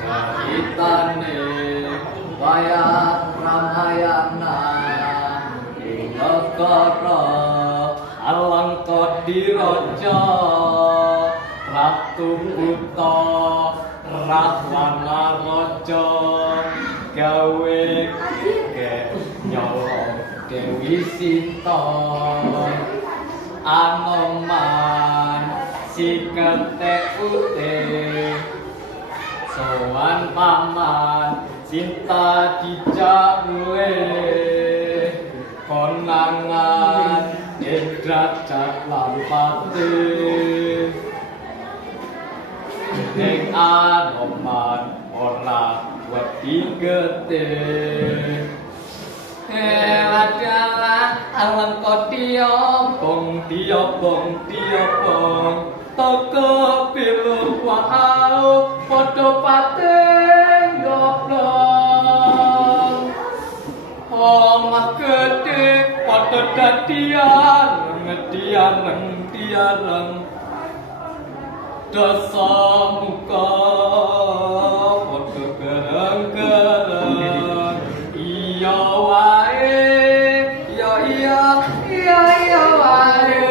Caritane wayang Ramayana ing negara Alangkadiraja Ratu Buta Rahwana Raja gawe nyolong Dewi Sinta Anoman si ketek putih sowan paman cinta dijak konangan derajat lampate ning Anoman ora wedi getih adalah alam kodiobong toko pilu wau podo pateng goblong omah gede podo dadian ngedian dosa muka podo gereng iya wae iya wae